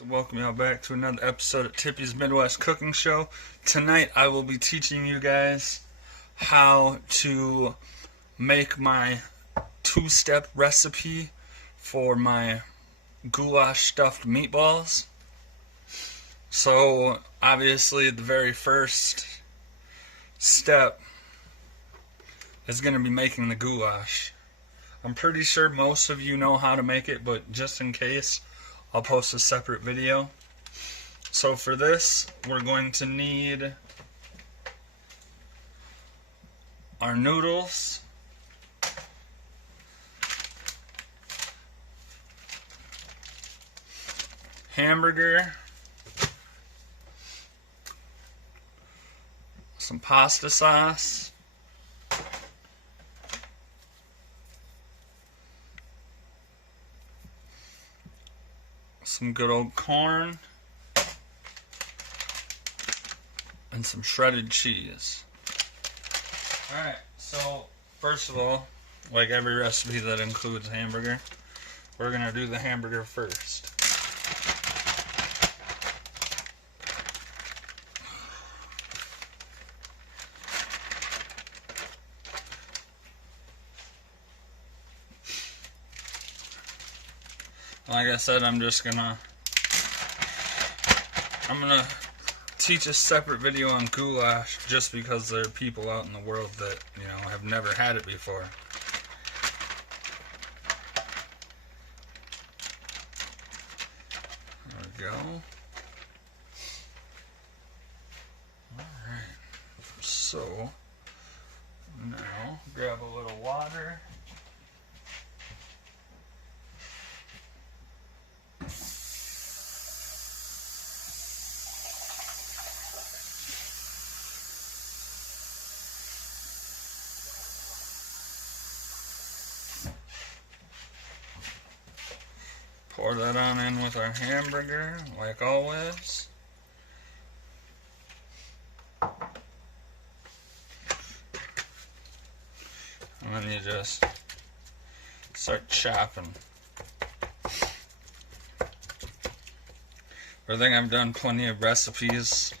To welcome y'all back to another episode of Tippy's Midwest Cooking Show. Tonight I will be teaching you guys how to make my two-step recipe for my goulash stuffed meatballs. So obviously the very first step is going to be making the goulash. I'm pretty sure most of you know how to make it, but just in case, I'll post a separate video. So for this, we're going to need our noodles, hamburger, some pasta sauce, some good old corn, and some shredded cheese. Alright, so first of all, like every recipe that includes hamburger, we're going to do the hamburger first. Like I said, I'm gonna teach a separate video on goulash just because there are people out in the world that, you know, have never had it before. There we go. Alright. So, now grab a little water. Pour that on in with our hamburger, like always. And then you just start chopping. I think I've done plenty of recipes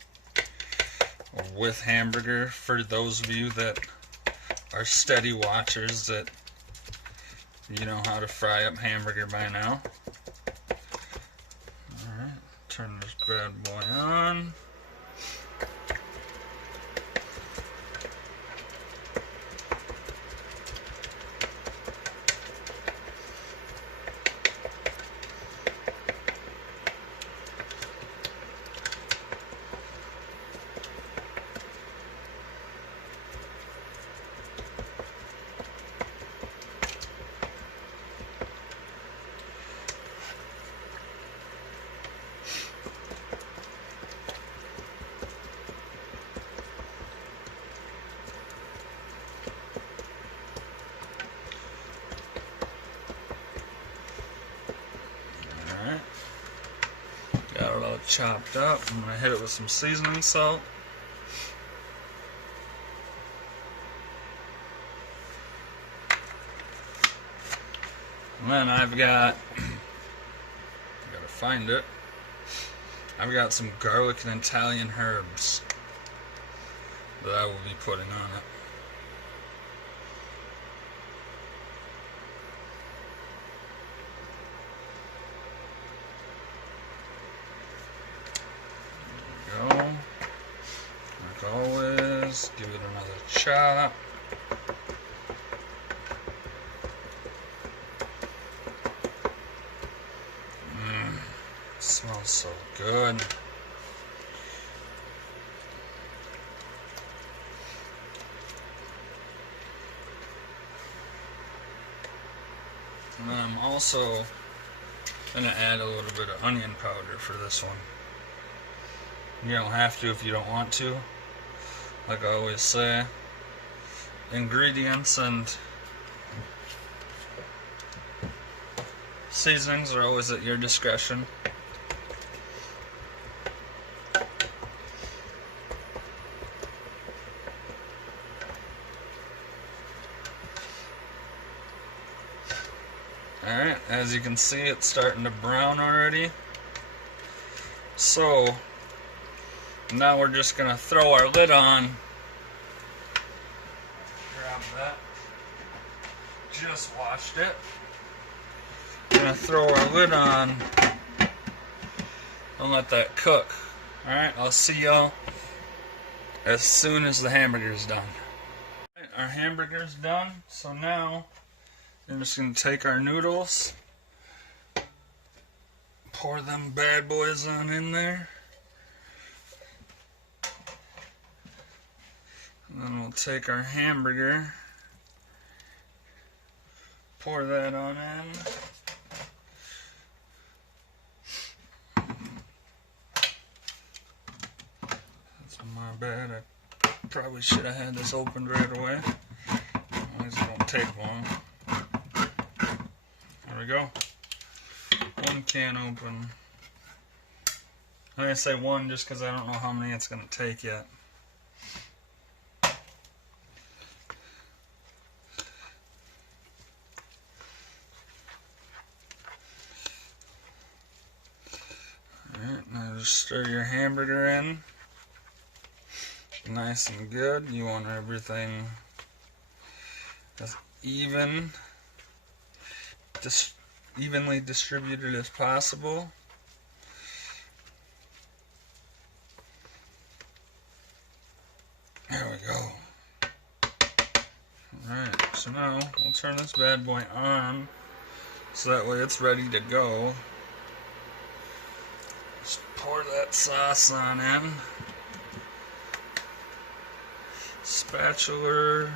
with hamburger for those of you that are steady watchers that you know how to fry up hamburger by now. Alright, turn this bad boy on. Got it all chopped up. I'm going to hit it with some seasoning salt. And then I've got, gotta find it, I've got some garlic and Italian herbs that I will be putting on it. Like always, give it another chop. Smells so good. And then I'm also going to add a little bit of onion powder for this one. You don't have to if you don't want to. Like I always say, ingredients and seasonings are always at your discretion. Alright, as you can see, it's starting to brown already. So now we're just gonna throw our lid on. Grab that. Just washed it. Gonna throw our lid on and let that cook. Alright, I'll see y'all as soon as the hamburger's done. Alright, our hamburger's done, so now I'm just gonna take our noodles, pour them bad boys on in there, and then we'll take our hamburger, pour that on in. My bad, I probably should have had this opened right away. This won't take long. There we go. One can open. I'm going to say one just because I don't know how many it's going to take yet. Alright, now just stir your hamburger in. Nice and good. You want everything as evenly distributed as possible. There we go. Alright, so now we'll turn this bad boy on so that way it's ready to go. Just pour that sauce on in. Spatula.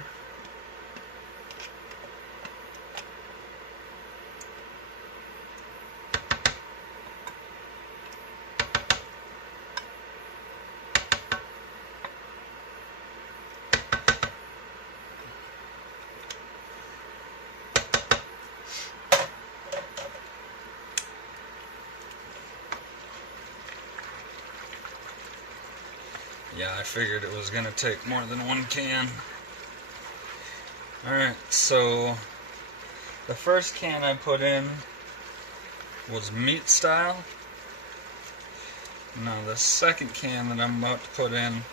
Yeah, I figured it was gonna take more than one can. Alright, so the first can I put in was meat style. Now the second can that I'm about to put in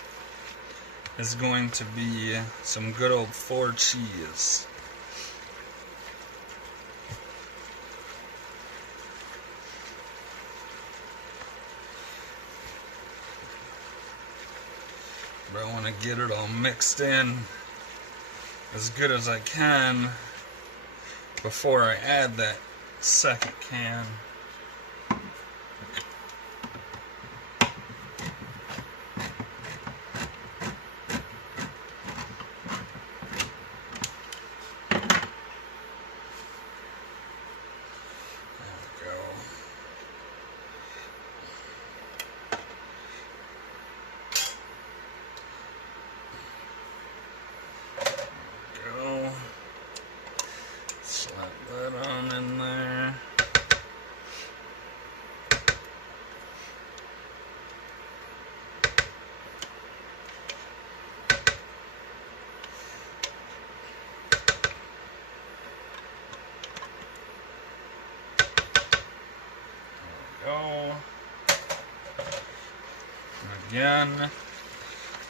is going to be some good old 4 cheese. But I want to get it all mixed in as good as I can before I add that second can. Slap that on in there. There we go. Again,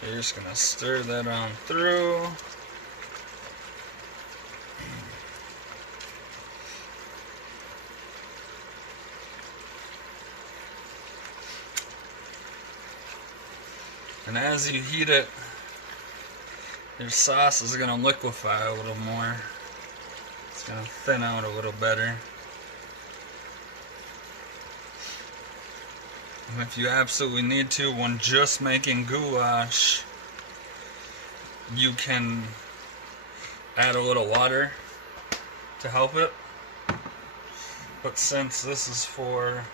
you're just gonna stir that on through. And as you heat it, your sauce is going to liquefy a little more. It's going to thin out a little better. And if you absolutely need to, when just making goulash, you can add a little water to help it. But since this is for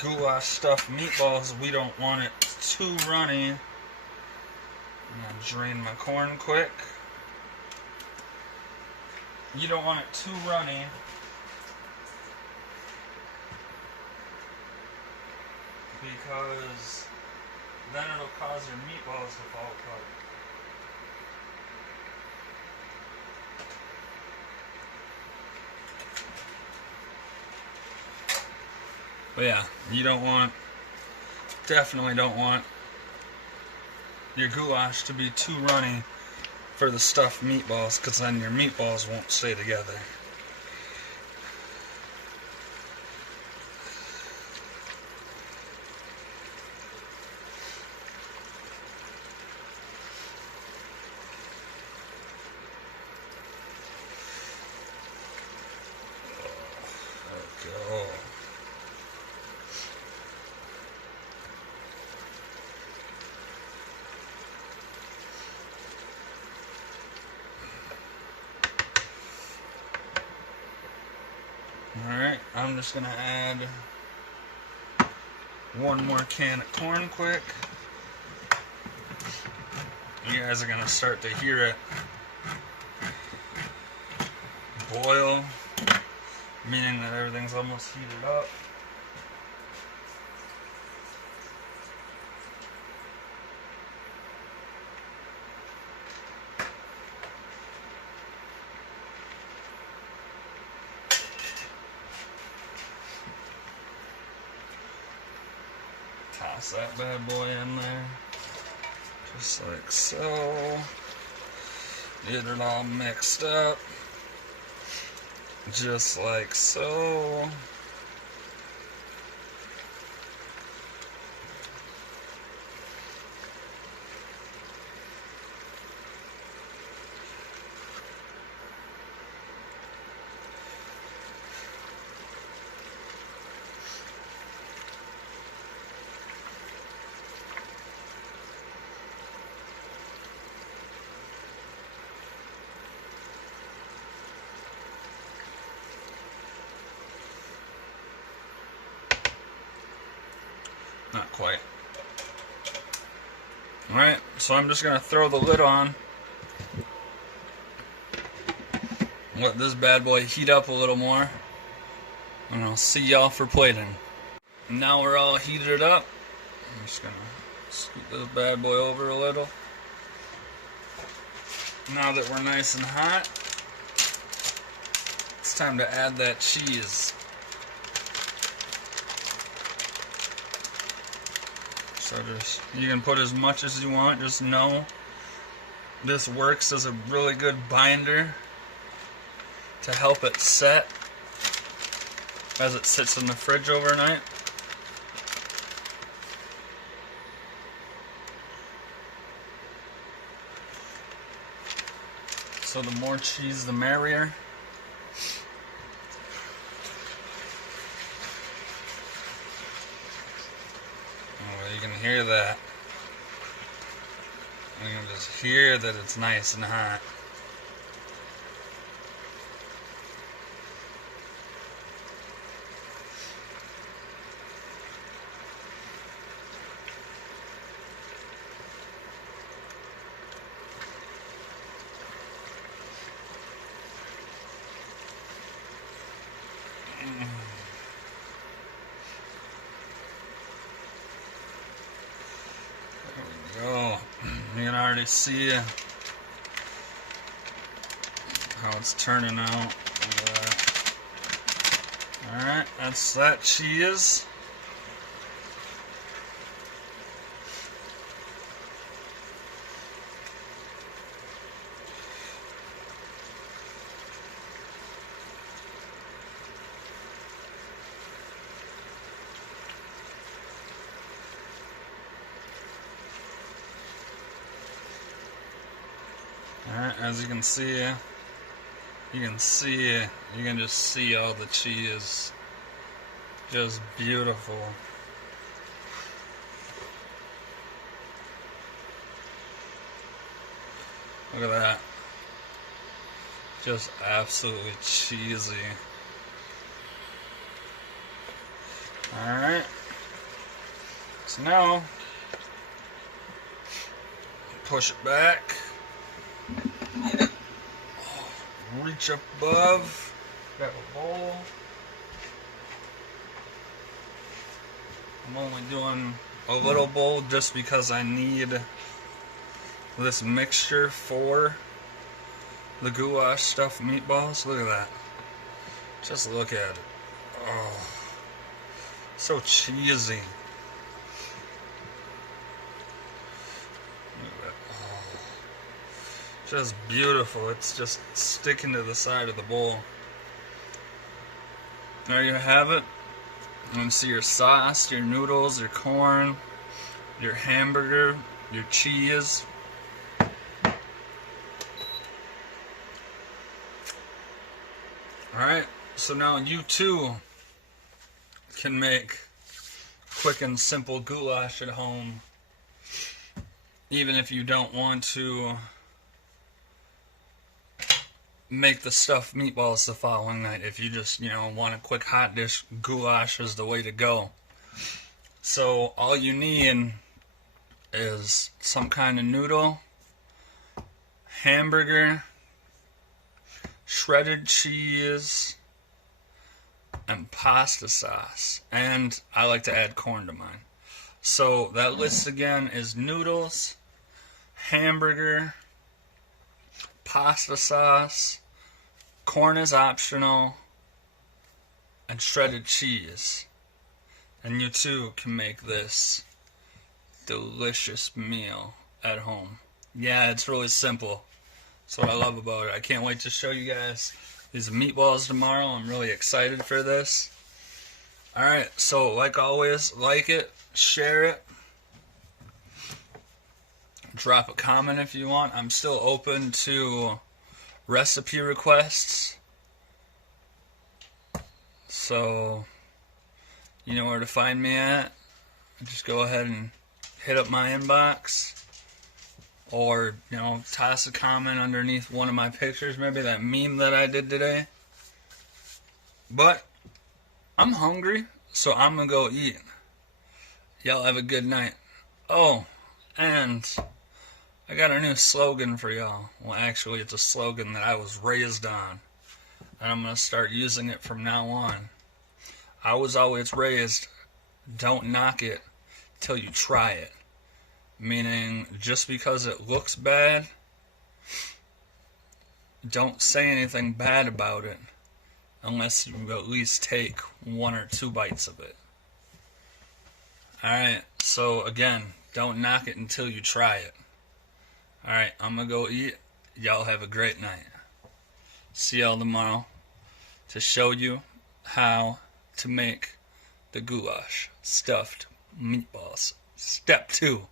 goulash stuffed meatballs, we don't want it too runny. I'm gonna drain my corn quick. You don't want it too runny because then it'll cause your meatballs to fall apart. But yeah, you don't want definitely don't want your goulash to be too runny for the stuffed meatballs, because then your meatballs won't stay together. There we go. Alright, I'm just going to add one more can of corn quick. You guys are going to start to hear it boil, meaning that everything's almost heated up. Toss that bad boy in there, just like so. Get it all mixed up, just like so. Not quite. Alright, so I'm just going to throw the lid on. Let this bad boy heat up a little more. And I'll see y'all for plating. Now we're all heated up. I'm just going to scoot this bad boy over a little. Now that we're nice and hot, it's time to add that cheese. So you can put as much as you want. Just know this works as a really good binder to help it set as it sits in the fridge overnight. So the more cheese, the merrier. Oh, you can hear that. You can just hear that it's nice and hot. There we go. You can already see how it's turning out. Alright, that's that cheese. Alright, as you can see, you can just see all the cheese. Just beautiful. Look at that. Just absolutely cheesy. Alright. So now, push it back. Reach up above. Grab a bowl. I'm only doing a little bowl just because I need this mixture for the goulash stuffed meatballs. Look at that. Just look at it. Oh, so cheesy. Just beautiful. It's just sticking to the side of the bowl. There you have it. And see your sauce, your noodles, your corn, your hamburger, your cheese. Alright, so now you too can make quick and simple goulash at home, even if you don't want to make the stuffed meatballs the following night. If you just, want a quick hot dish, goulash is the way to go. So all you need is some kind of noodle, hamburger, shredded cheese, and pasta sauce. And I like to add corn to mine. So that list again is noodles, hamburger, pasta sauce, corn is optional, and shredded cheese. And you too can make this delicious meal at home. Yeah, it's really simple. That's what I love about it. I can't wait to show you guys these meatballs tomorrow. I'm really excited for this. Alright, so like always, like it, share it, drop a comment if you want. I'm still open to recipe requests. So, you know where to find me at. Just go ahead and hit up my inbox. Or, toss a comment underneath one of my pictures. Maybe that meme that I did today. But, I'm hungry, so I'm gonna go eat. Y'all have a good night. Oh, and I got a new slogan for y'all. Well, actually, it's a slogan that I was raised on. And I'm gonna start using it from now on. I was always raised, don't knock it till you try it. Meaning, just because it looks bad, don't say anything bad about it unless you at least take 1 or 2 bites of it. Alright, so again, don't knock it until you try it. Alright, I'm gonna go eat. Y'all have a great night. See y'all tomorrow to show you how to make the goulash stuffed meatballs. Step 2.